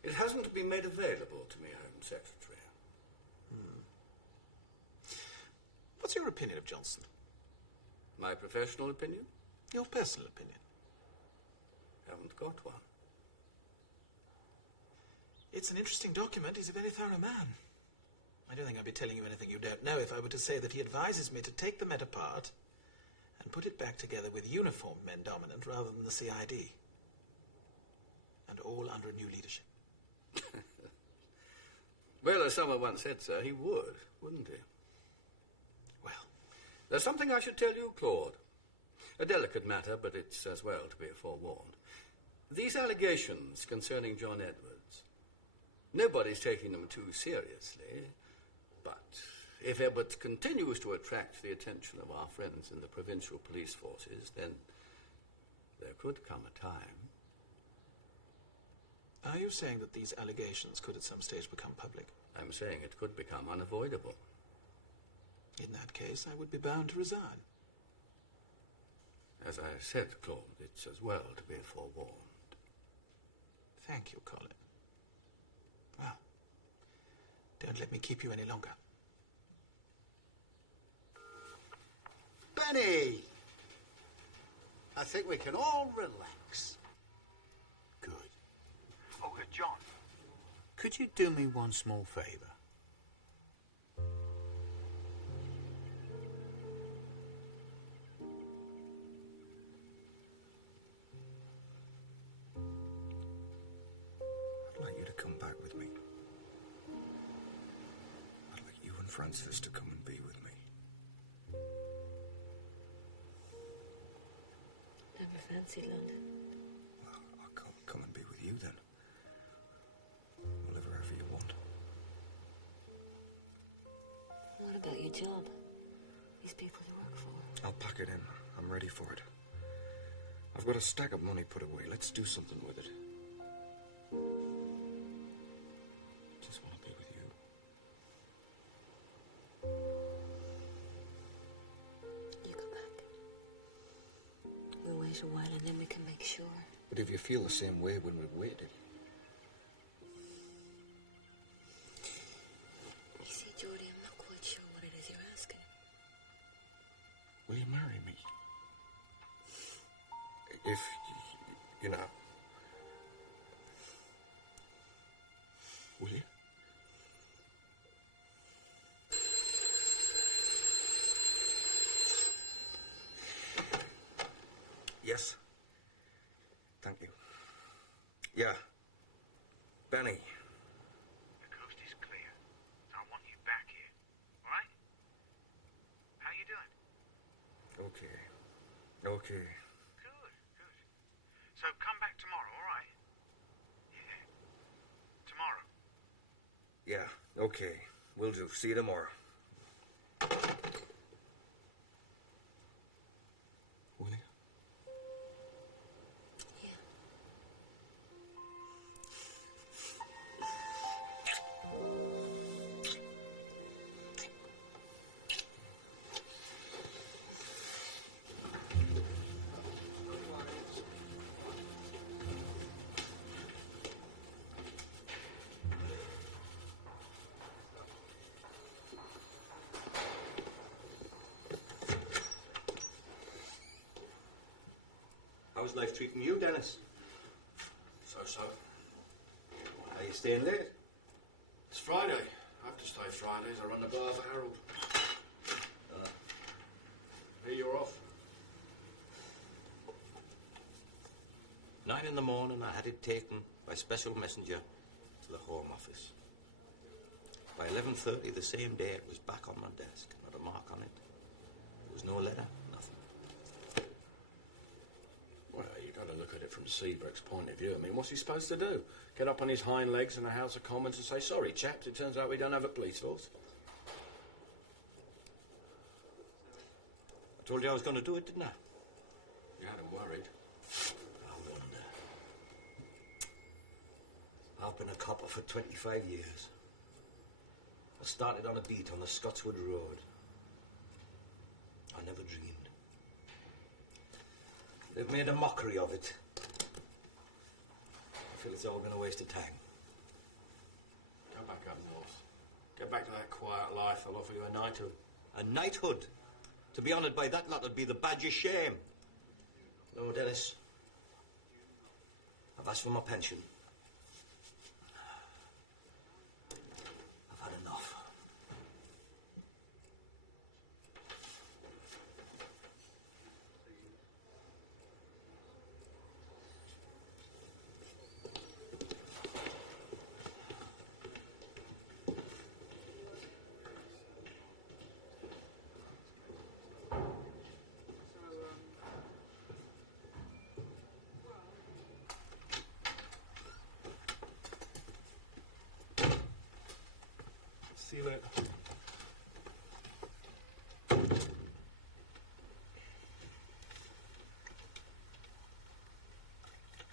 It hasn't been made available to me, Home Secretary. What's your opinion of Johnson? My professional opinion? Your personal opinion? Haven't got one. It's an interesting document. He's a very thorough man. I don't think I'd be telling you anything you don't know if I were to say that he advises me to take the Met apart and put it back together with uniformed men dominant rather than the CID. And all under a new leadership. Well, as someone once said, sir, he would, wouldn't he? Well, There's something I should tell you, Claude. A delicate matter, but it's as well to be forewarned. These allegations concerning John Edwards, nobody's taking them too seriously, but if Edwards continues to attract the attention of our friends in the provincial police forces, then there could come a time. Are you saying that these allegations could at some stage become public? I'm saying it could become unavoidable. In that case, I would be bound to resign. As I said, Claude, it's as well to be forewarned. Thank you, Colin. Well, don't let me keep you any longer. Benny! I think we can all relax. Good. Oh, John. Could you do me one small favour? I'd like you to come back with me. I'd like you and Francis to come and be with me. Never fancied London. Well, I'll come and be with you then. Whatever you want. What about your job? These people you work for? I'll pack it in. I'm ready for it. I've got a stack of money put away. Let's do something with it. Just want to be with you. You go back. We'll wait a while and then we can make sure. But if you feel the same way when we've waited... You see, Geordie, I'm not quite sure what it is you're asking. Will you marry me? If, you know... Will you? Yes. Thank you. Yeah. Benny. The coast is clear. I want you back here. All right? How you doing? Okay. Okay. Good. So come back tomorrow, all right? Yeah. Tomorrow. Yeah, okay. Will do. See you tomorrow. Will you? How's life treating you, Dennis? So. Are you staying late? It's Friday. I have to stay Fridays. I run the bar for Harold. Here, you're off. 9 in the morning, I had it taken by special messenger to the Home Office. By 11:30 the same day, it was back on my desk. Not a mark on it. There was no letter, nothing. Well, you've got to look at it from Seabrook's point of view. I mean, what's he supposed to do? Get up on his hind legs in the House of Commons and say, sorry, chaps, it turns out we don't have a police force? I told you I was going to do it, didn't I? You had him worried. I wonder. I've been a copper for 25 years. I started on a beat on the Scotswood Road. I never dreamed. They've made a mockery of it. I feel it's all been a waste of time. Go back up north. Get back to that quiet life. I'll offer you a knighthood. A knighthood? To be honoured by that lot would be the badge of shame. No, Dennis. I've asked for my pension. I've had enough. See you later.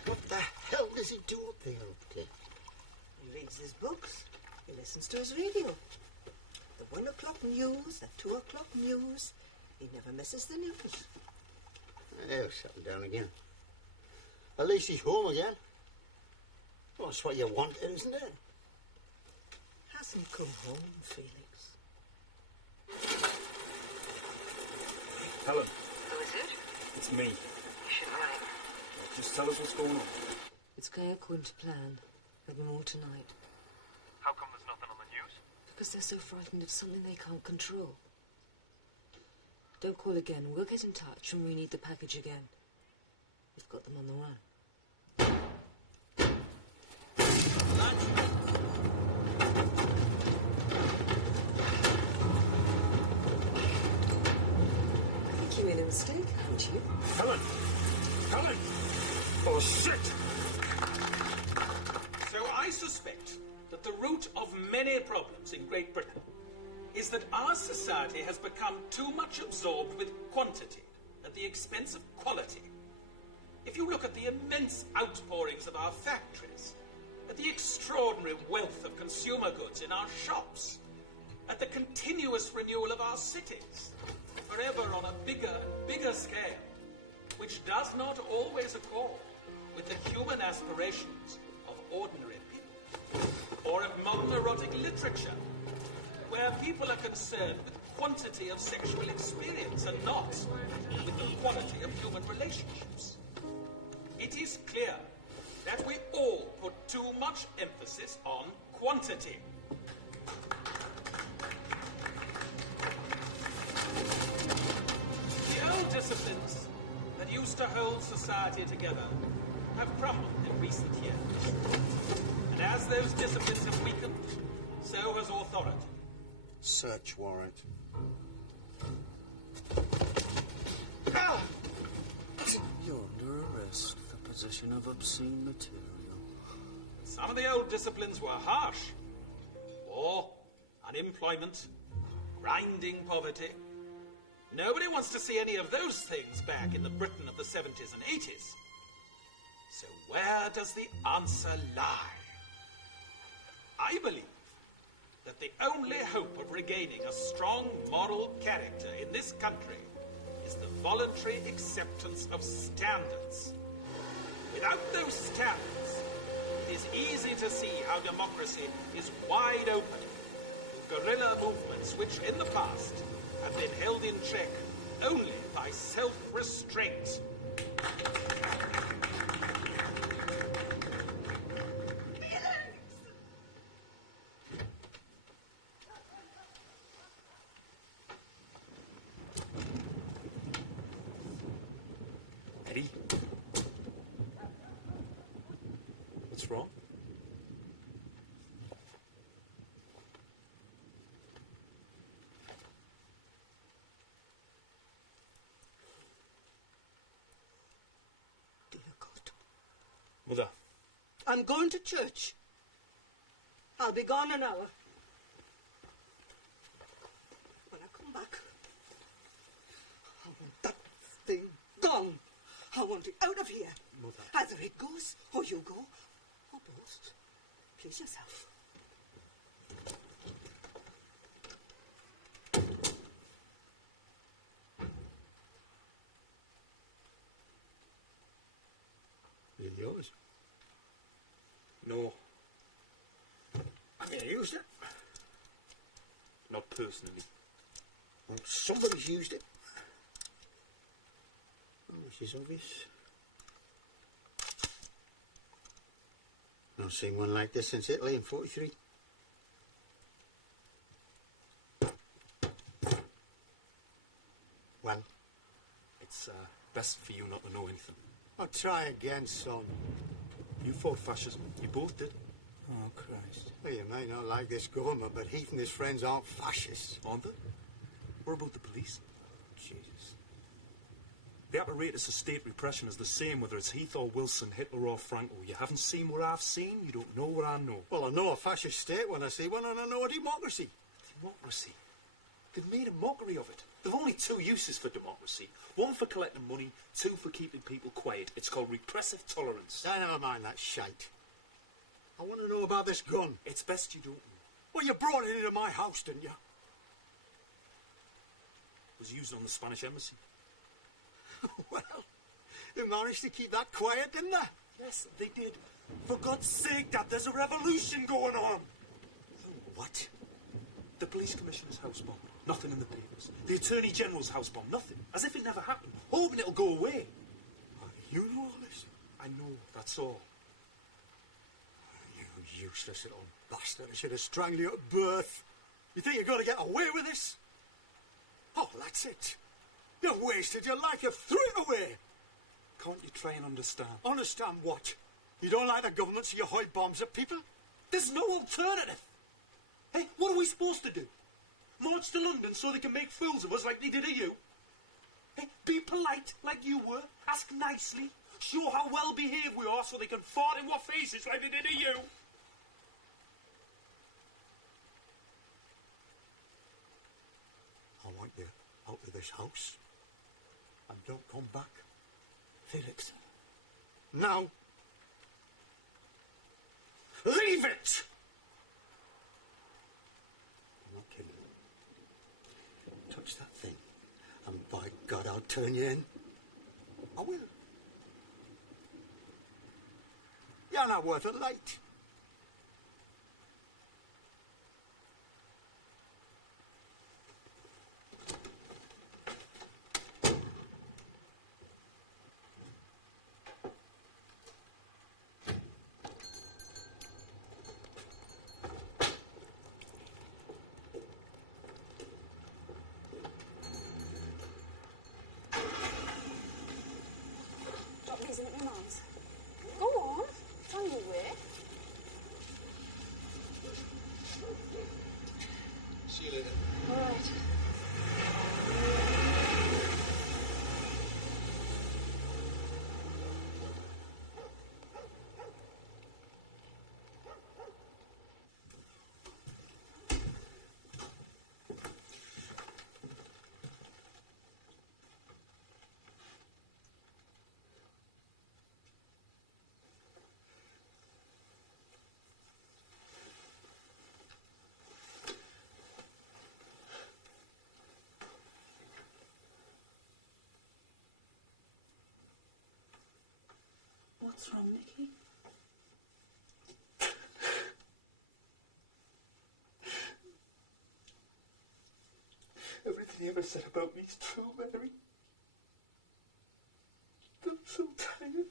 What the hell does he do up there, Upton? He reads his books. He listens to his radio. The 1 o'clock news, the 2 o'clock news. He never misses the news. He'll settle down again. At least he's home again. Well, that's what you wanted, isn't it? Hasn't come home, Felix. Helen, Who is it? it's me. Should I? Just tell us what's going on. It's going according to plan. There'll be more tonight. How come there's nothing on the news? Because they're so frightened of something they can't control. Don't call again. We'll get in touch when we need the package again. We've got them on the run. I think you made a mistake, haven't you? Helen! Helen! Oh, shit! So I suspect that the root of many problems in Great Britain is that our society has become too much absorbed with quantity at the expense of quality. If you look at the immense outpourings of our factories, at the extraordinary wealth of consumer goods in our shops, at the continuous renewal of our cities, forever on a bigger and bigger scale, which does not always accord with the human aspirations of ordinary people, or of modern erotic literature, where people are concerned with quantity of sexual experience and not with the quality of human relationships. It is clear that we all put too much emphasis on quantity. The old disciplines that used to hold society together have crumbled in recent years. And as those disciplines have weakened, so has authority. Search warrant. Ah! You're under arrest for possession of obscene material. Some of the old disciplines were harsh. War, unemployment, grinding poverty. Nobody wants to see any of those things back in the Britain of the 70s and 80s. So where does the answer lie? I believe that the only hope of regaining a strong moral character in this country is the voluntary acceptance of standards. Without those standards, it is easy to see how democracy is wide open to guerrilla movements which in the past have been held in check only by self-restraint. Eddie? What's wrong? Dear God. Mother. I'm going to church. I'll be gone an hour. When I come back, I want that thing gone. I want it out of here. Mother. Either it goes, or you go, or both. Please yourself. Is it yours? No. Have you used it? Not personally. Well, somebody's used it. Oh, which is obvious. Not seen one like this since Italy in '43. Well? It's best for you not to know anything. I'll try again, son. You fought fascism. You both did. Oh, Christ. Well, you may not like this government, but Heath and his friends aren't fascists. Aren't they? What about the police? Jesus. The apparatus of state repression is the same whether it's Heath or Wilson, Hitler or Franco. You haven't seen what I've seen, you don't know what I know. Well, I know a fascist state when I see one, and I know a democracy. Democracy. They've made a mockery of it. There've only two uses for democracy. One for collecting money, two for keeping people quiet. It's called repressive tolerance. I never mind that shite. I want to know about this gun. It's best you don't know. Well, you brought it into my house, didn't you? It was used on the Spanish embassy. Well, they managed to keep that quiet, didn't they? Yes, they did. For God's sake, Dad, there's a revolution going on. What? The police commissioner's house bomb. Nothing in the papers. The Attorney General's house bomb. Nothing. As if it never happened. Hoping it'll go away. You know all this? I know, that's all. You useless little bastard. I should have strangled you at birth. You think you're going to get away with this? Oh, that's it. You wasted your life. You threw it away. Can't you try and understand? Understand what? You don't like the government, so you hurl bombs at people? There's no alternative. Hey, what are we supposed to do? March to London so they can make fools of us like they did of you? Hey, be polite like you were. Ask nicely. Show how well behaved we are so they can fart in our faces like they did of you. I want you out of this house. And don't come back. Felix. Now. Leave it! I'm not kidding. Touch that thing, and by God, I'll turn you in. I will. You're not worth a light. Isn't it your mum's? Go on, it's on your way. See you later. All right. What's wrong, Nicky? Everything you ever said about me is true, Mary. I'm so tired.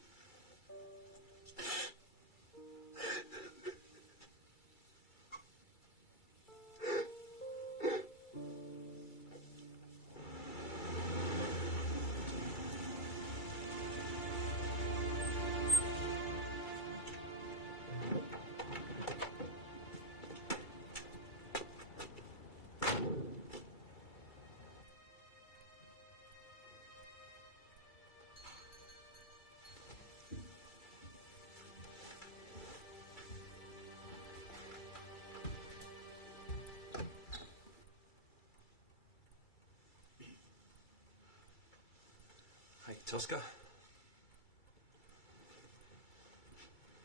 Hey, Tosca.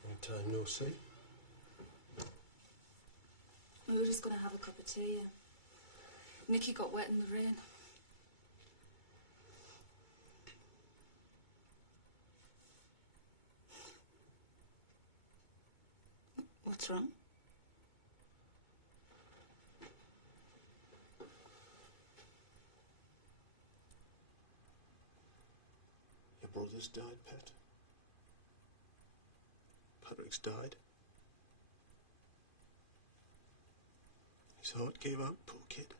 Long time no see. We were just going to have a cup of tea. Nicky got wet in the rain. What's wrong? Your brother's died, Pet. Patrick's died. His heart gave out, poor kid.